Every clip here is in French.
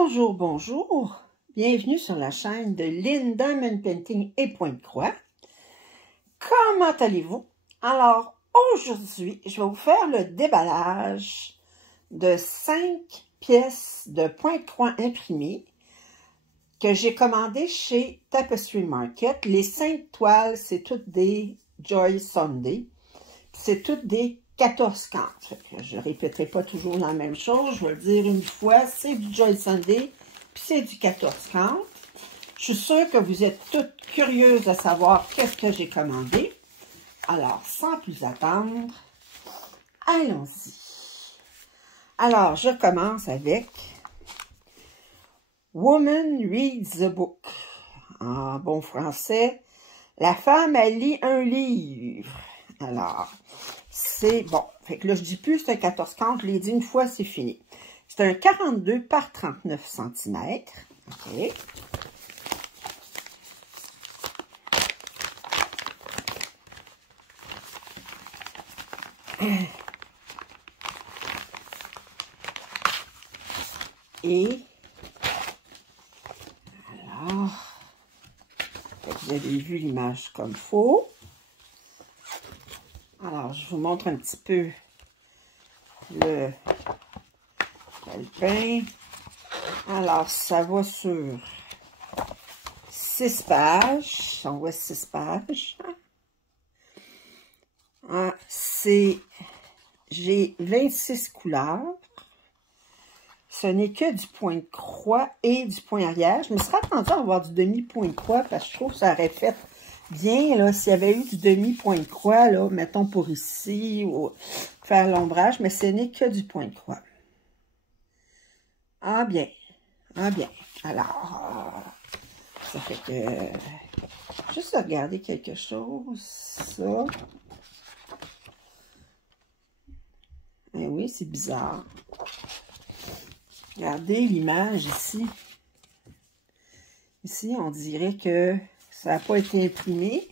Bonjour, bonjour. Bienvenue sur la chaîne de Lynn Diamond Painting et Pointe-Croix. Comment allez-vous? Alors, aujourd'hui, je vais vous faire le déballage de 5 pièces de Pointe-Croix imprimées que j'ai commandées chez Tapestry Market. Les 5 toiles, c'est toutes des Joy Sunday. C'est toutes des 14 cantes. Je ne répéterai pas toujours la même chose. Je vais le dire une fois. C'est du Joy Sunday, puis c'est du 14 cantes. Je suis sûre que vous êtes toutes curieuses de savoir qu'est-ce que j'ai commandé. Alors, sans plus attendre, allons-y. Alors, je commence avec Woman Reads a Book. En bon français, la femme, elle lit un livre. Alors, c'est bon. Fait que là, je dis plus, c'est un 14 cantes. Je l'ai dit une fois, c'est fini. C'est un 42 par 39 cm. OK. Et alors, vous avez vu l'image comme il faut. Alors, je vous montre un petit peu le calepin. Alors, ça va sur 6 pages. On voit 6 pages. Ah, j'ai 26 couleurs. Ce n'est que du point de croix et du point arrière. Je me serais attendue à avoir du demi-point de croix parce que je trouve que ça aurait fait bien, là, s'il y avait eu du demi-point de croix, là, mettons pour ici, ou faire l'ombrage, mais ce n'est que du point de croix. Ah bien, ah bien. Alors, ça fait que, juste regarder quelque chose, ça. Eh oui, c'est bizarre. Regardez l'image ici. Ici, on dirait que ça n'a pas été imprimé.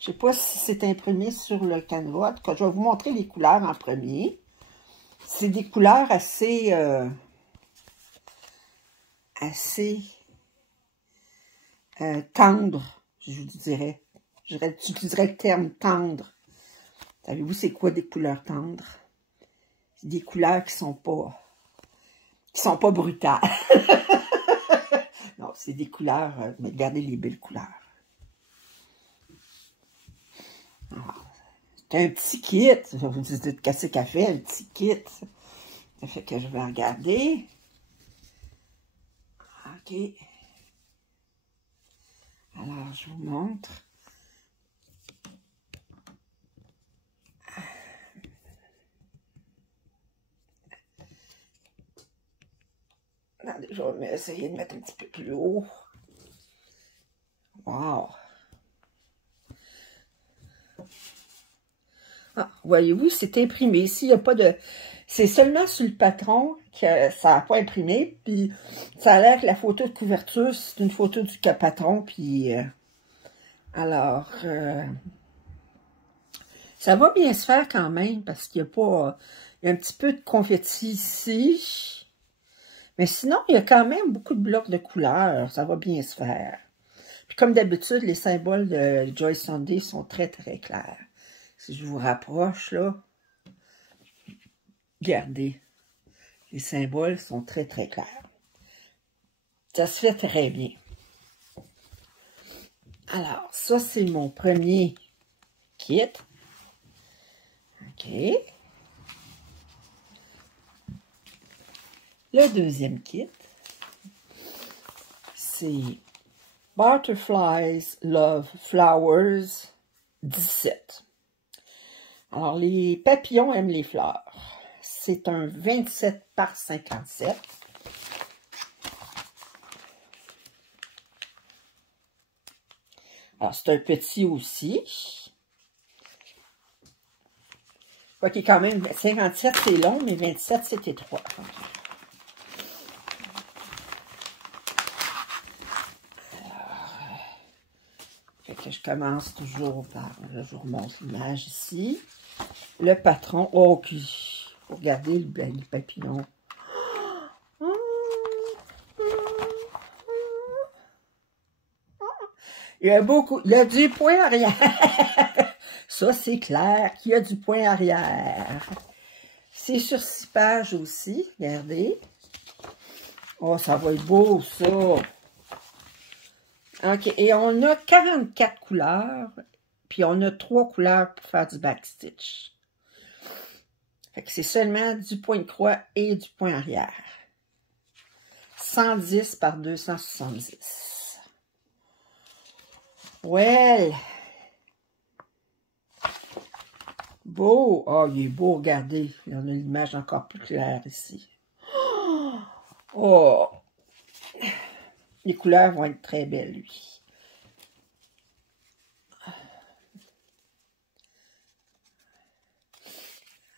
Je ne sais pas si c'est imprimé sur le canevas. En tout cas, je vais vous montrer les couleurs en premier. C'est des couleurs assez tendres, je vous dirais. J'utiliserais le terme tendre. Savez-vous c'est quoi des couleurs tendres? C'est des couleurs qui sont pas brutales. Non, c'est des couleurs, mais regardez les belles couleurs. C'est un petit kit. Vous me dites, qu'est-ce qu'elle fait, un petit kit? Ça fait que je vais regarder. OK. Alors, je vous montre. Attendez, je vais essayer de mettre un petit peu plus haut. Wow! Ah, voyez-vous, c'est imprimé. Ici, il n'y a pas de... C'est seulement sur le patron que ça n'a pas imprimé. Puis, ça a l'air que la photo de couverture, c'est une photo du patron. Puis, alors, ça va bien se faire quand même parce qu'il n'y a pas... Il y a un petit peu de confetti ici. Mais sinon, il y a quand même beaucoup de blocs de couleurs. Ça va bien se faire. Puis, comme d'habitude, les symboles de Joy Sunday sont très, très clairs. Si je vous rapproche, là, regardez, les symboles sont très, très clairs. Ça se fait très bien. Alors, ça, c'est mon premier kit. OK. Le deuxième kit, c'est Butterflies Love Flowers 17. Alors, les papillons aiment les fleurs. C'est un 27 par 57. Alors, c'est un petit aussi. Je vois qu'il est quand même... 57, c'est long, mais 27, c'est étroit. Que je commence toujours par... Là, je vous remontre l'image ici. Le patron. Oh, okay. Regardez le papillon. Il y a beaucoup, il y a du point arrière. Ça, c'est clair qu'il y a du point arrière. C'est sur 6 pages aussi, regardez. Oh, ça va être beau, ça. OK, et on a 44 couleurs, puis on a 3 couleurs pour faire du backstitch. Fait que c'est seulement du point de croix et du point arrière. 110 par 270. Well. Beau. Oh, il est beau, regardez. On a l'image encore plus claire ici. Oh. Les couleurs vont être très belles, lui.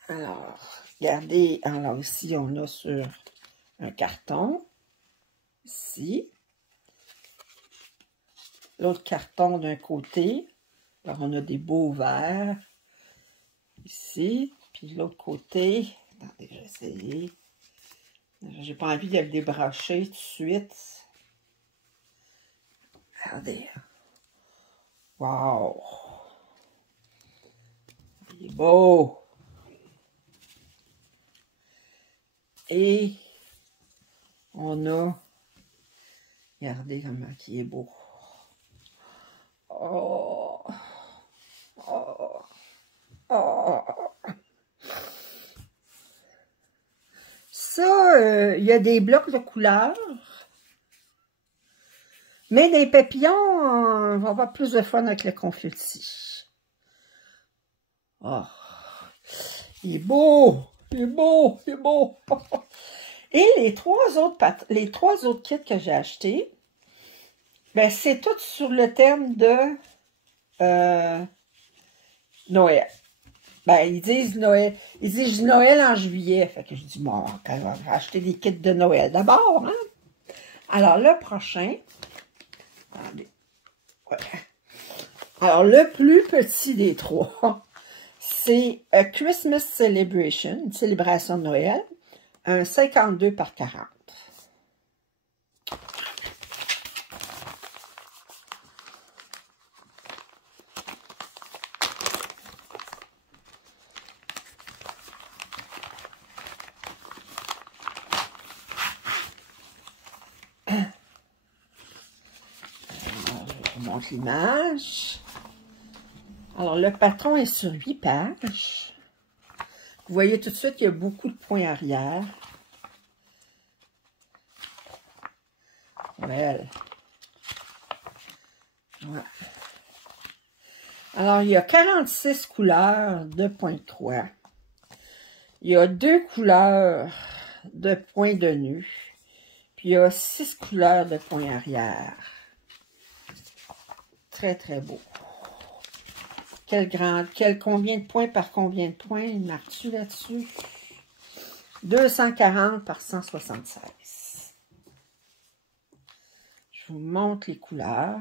Alors, regardez. Alors, ici, on a sur un carton. Ici. L'autre carton d'un côté. Alors, on a des beaux verts. Ici. Puis, de l'autre côté. Attendez, je vais essayer. J'ai pas envie de le débrancher tout de suite. Regardez. Wow! Il est beau! Et on a... Regardez comment il est beau. Oh! Oh! Oh! Ça, il y a des blocs de couleurs. Mais des papillons, on va avoir plus de fun avec le confetti. Oh, il est beau, il est beau, il est beau. Et les trois autres kits que j'ai achetés, ben c'est tout sur le thème de Noël. Ben, ils disent Noël. Ils disent Noël en juillet. Fait que je dis, bon, quand on va acheter des kits de Noël d'abord, hein. Alors, le prochain. Attendez. Ouais. Alors, le plus petit des trois, c'est A Christmas Celebration, une célébration de Noël, un 52 par 40. Je vous montre l'image. Alors, le patron est sur 8 pages. Vous voyez tout de suite qu'il y a beaucoup de points arrière. Well. Ouais. Alors, il y a 46 couleurs de points de croix. Il y a 2 couleurs de points de nu. Puis, il y a 6 couleurs de points arrière. Très, très beau. Combien de points par combien de points? Il marque-tu là-dessus? 240 par 176. Je vous montre les couleurs.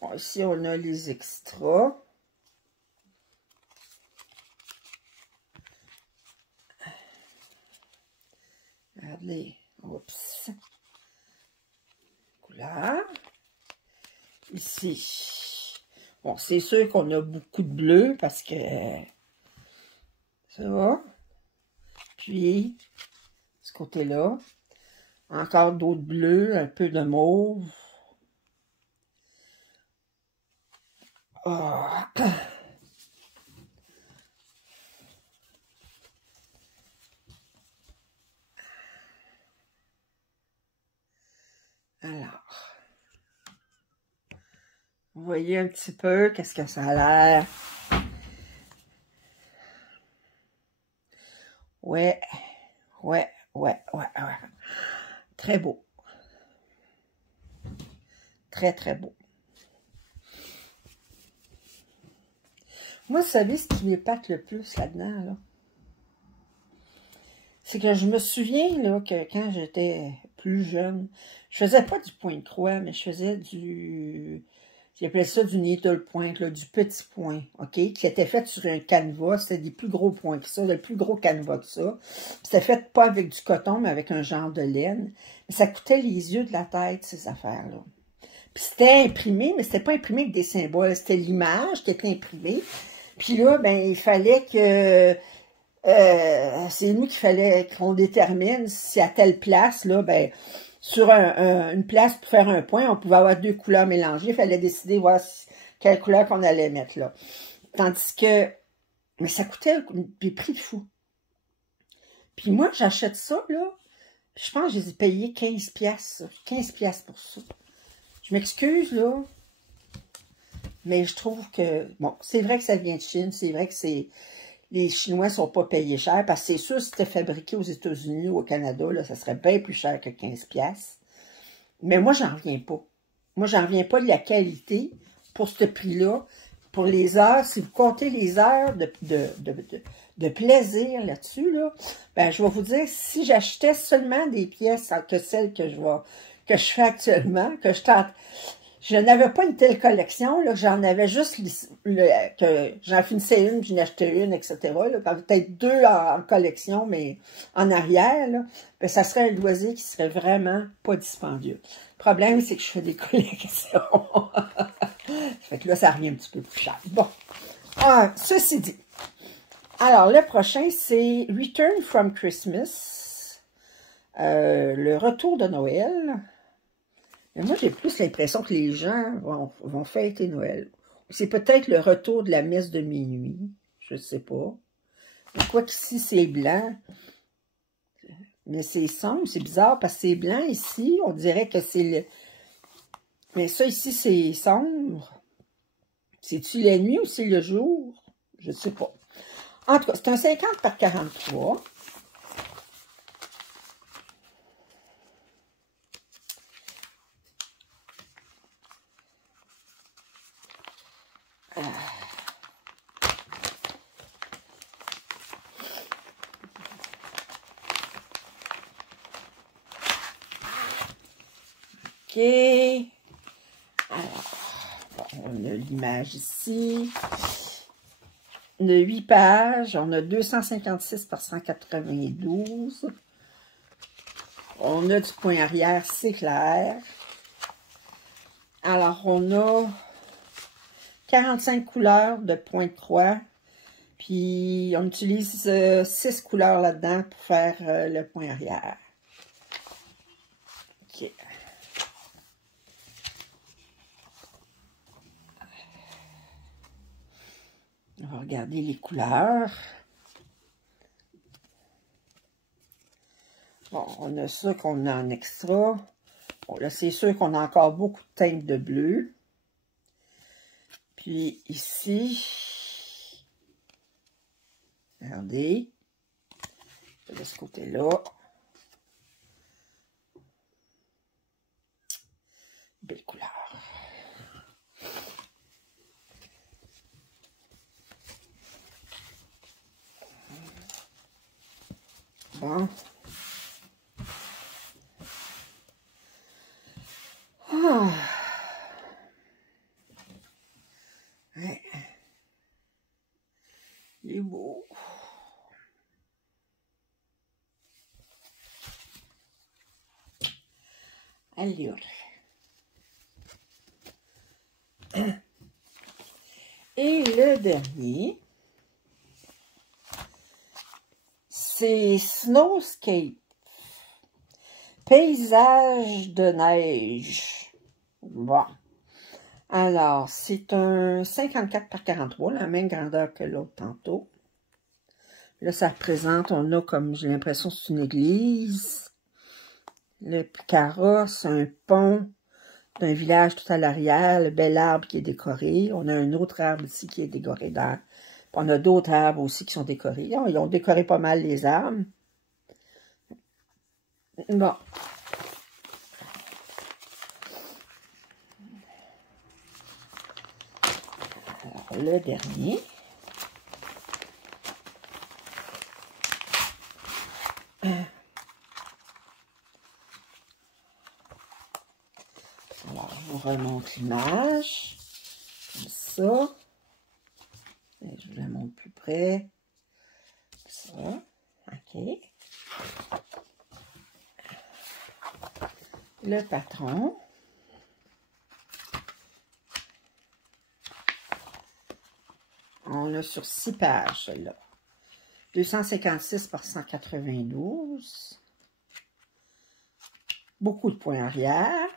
Bon, ici, on a les extras. Regardez. Oups. Couleur. Ici. Bon, c'est sûr qu'on a beaucoup de bleu parce que ça va. Puis, ce côté-là. Encore d'autres bleus, un peu de mauve. Oh. Alors, vous voyez un petit peu qu'est-ce que ça a l'air. Ouais, ouais. Très beau. Très, très beau. Moi, vous savez ce qui m'épate le plus là-dedans, là? C'est que je me souviens, là, que quand j'étais plus jeune, je faisais pas du point de croix, mais je faisais du... J'appelais ça du needle point, là, du petit point, OK? Qui était fait sur un canevas. C'était des plus gros points que ça, le plus gros canevas que ça. C'était fait pas avec du coton, mais avec un genre de laine. Mais ça coûtait les yeux de la tête, ces affaires-là. Puis c'était imprimé, mais c'était pas imprimé avec des symboles. C'était l'image qui était imprimée. Puis là, ben, il fallait que... c'est nous qu'il fallait qu'on détermine si à telle place, là, ben... Sur une place pour faire un point, on pouvait avoir deux couleurs mélangées. Il fallait décider voir quelle couleur qu'on allait mettre là. Tandis que... Mais ça coûtait des prix de fou. Puis moi, j'achète ça, là. Puis je pense que je les ai payés 15 piastres. 15 piastres pour ça. Je m'excuse, là. Mais je trouve que... Bon, c'est vrai que ça vient de Chine. C'est vrai que les Chinois ne sont pas payés cher, parce que c'est sûr, si c'était fabriqué aux États-Unis ou au Canada, là, ça serait bien plus cher que 15 piastres. Mais moi, j'en reviens pas. Moi, j'en reviens pas de la qualité pour ce prix-là. Pour les heures, si vous comptez les heures de plaisir là-dessus, là, ben, je vais vous dire, si j'achetais seulement des pièces que celles que je fais actuellement, je n'avais pas une telle collection, j'en avais juste, que j'en finissais une, j'en achetais une, etc. Peut-être deux en collection, mais en arrière, là, ben, ça serait un loisir qui serait vraiment pas dispendieux. Le problème, c'est que je fais des collections. Fait que là, ça revient un petit peu plus cher. Bon, ceci dit. Alors, le prochain, c'est Return from Christmas. Le retour de Noël. Mais moi, j'ai plus l'impression que les gens vont fêter Noël. C'est peut-être le retour de la messe de minuit. Je ne sais pas. Mais quoi qu'ici, c'est blanc. Mais c'est sombre, c'est bizarre parce que c'est blanc ici. On dirait que c'est le... Mais ça, ici, c'est sombre. C'est-tu la nuit ou c'est le jour? Je ne sais pas. En tout cas, c'est un 50 par 43. OK. Alors, bon, on a l'image ici. On a 8 pages. On a 256 par 192. On a du point arrière, c'est clair. Alors, on a 45 couleurs de point de croix. Puis, on utilise 6 couleurs là-dedans pour faire le point arrière. OK. On va regarder les couleurs. Bon, on a ça qu'on a en extra. Bon, là, c'est sûr qu'on a encore beaucoup de teintes de bleu. Puis ici, regardez, de ce côté-là. Belle couleur. Bon. Ah. Ouais. Il est beau. Allez, et le dernier, c'est Snowscape. Paysage de neige. Bon. Alors, c'est un 54 par 43, la même grandeur que l'autre tantôt. Là, ça représente, on a comme, j'ai l'impression, c'est une église. Le carrosse, un pont d'un village tout à l'arrière, le bel arbre qui est décoré. On a un autre arbre ici qui est décoré d'air. On a d'autres arbres aussi qui sont décorés. Ils ont décoré pas mal les arbres. Bon. Alors, le dernier. Alors, je vous remonte l'image. ça. Et je vous la montre plus près. Ça. OK. Le patron. On a sur 6 pages, celle-là. 256 par 192. Beaucoup de points arrière.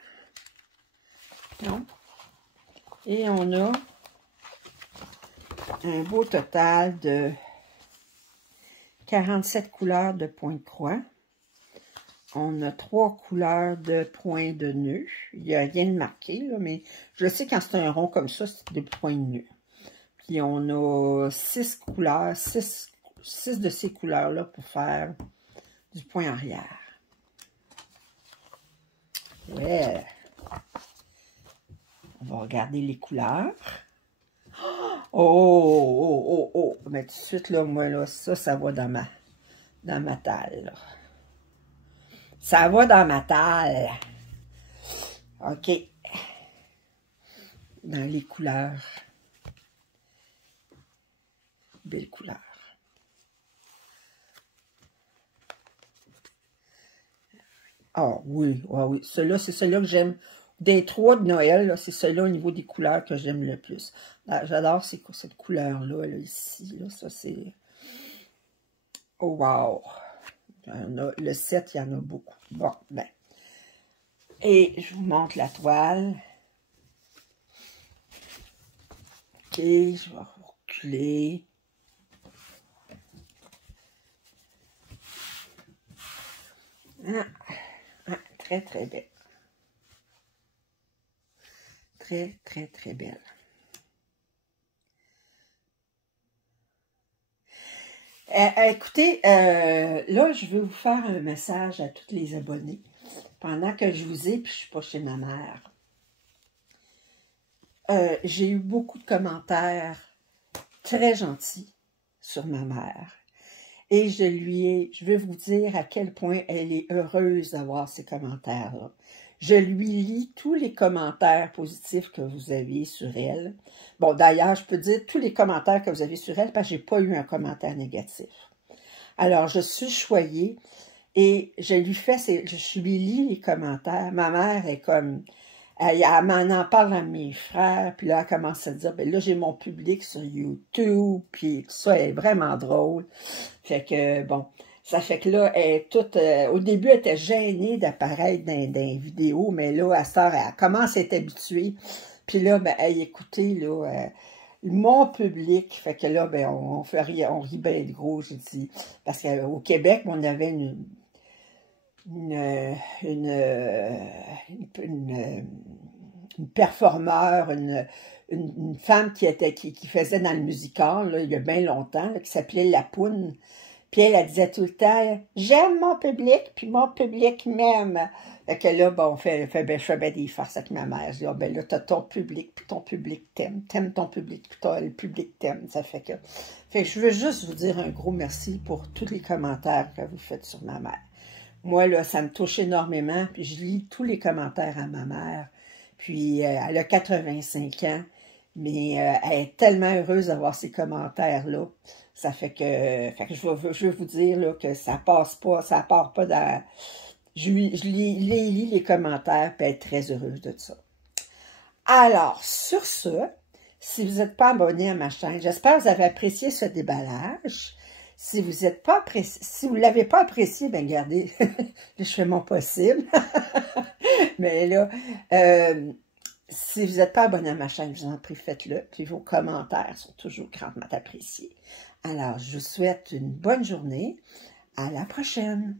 Et on a un beau total de 47 couleurs de points de croix. On a 3 couleurs de points de nœud. Il n'y a rien de marqué, là, mais je sais quand c'est un rond comme ça, c'est des points de nœud. Puis on a 6 couleurs, 6 de ces couleurs-là pour faire du point arrière. Ouais. On va regarder les couleurs. Oh! Mais tout de suite, là, moi, là, ça va dans ma talle, là. Ça va dans ma talle. OK. Dans les couleurs. Belle couleur. Ah oui, Celui-là, c'est celui-là que j'aime. Des 3 de Noël, c'est celui-là au niveau des couleurs que j'aime le plus. J'adore cette couleur-là, là, ici. Là, ça, c'est... Oh, wow! Le 7, il y en a beaucoup. Bon, ben. Et je vous montre la toile. OK, je vais reculer. Très, très belle. Très, très, très belle. Écoutez, là, je vais vous faire un message à tous les abonnés pendant que je vous ai, puis je ne suis pas chez ma mère. J'ai eu beaucoup de commentaires très gentils sur ma mère. Et je vais vous dire à quel point elle est heureuse d'avoir ces commentaires-là. Je lui lis tous les commentaires positifs que vous avez sur elle. Bon, d'ailleurs, je peux dire tous les commentaires que vous avez sur elle parce que je n'ai pas eu un commentaire négatif. Alors, je suis choyée et je lui lis les commentaires. Ma mère est comme... Elle m'en parle à mes frères, puis là, elle commence à dire, ben là, j'ai mon public sur YouTube, puis tout ça est vraiment drôle. Fait que, bon, ça fait que là, elle est toute... au début, elle était gênée d'apparaître dans les vidéos, mais là, à cette heure, elle commence à être habituée. Puis là, ben, elle écoutait, là, mon public. Fait que là, ben, on rit bien gros, j'ai dit. Parce qu'au Québec, on avait une performeur, une femme qui faisait dans le musical, là, il y a bien longtemps, là, qui s'appelait La Poune. Puis elle disait tout le temps, j'aime mon public, puis mon public m'aime. Fait que là, bon, je fais bien des farces avec ma mère. Je dis, ben là, t'as ton public, puis ton public t'aime. T'aimes ton public, puis le public t'aime. Ça fait que je veux juste vous dire un gros merci pour tous les commentaires que vous faites sur ma mère. Moi, là, ça me touche énormément, puis je lis tous les commentaires à ma mère. Puis, elle a 85 ans, mais elle est tellement heureuse d'avoir ces commentaires-là. Ça fait que je veux vous dire là, que ça passe pas, ça part pas dans... Je lis les commentaires, puis elle est très heureuse de ça. Alors, sur ce, si vous n'êtes pas abonné à ma chaîne, j'espère que vous avez apprécié ce déballage. Si vous ne l'avez pas apprécié, ben regardez, je fais mon possible. Mais là, si vous n'êtes pas abonné à ma chaîne, je vous en prie, faites-le. Puis vos commentaires sont toujours grandement appréciés. Alors, je vous souhaite une bonne journée. À la prochaine!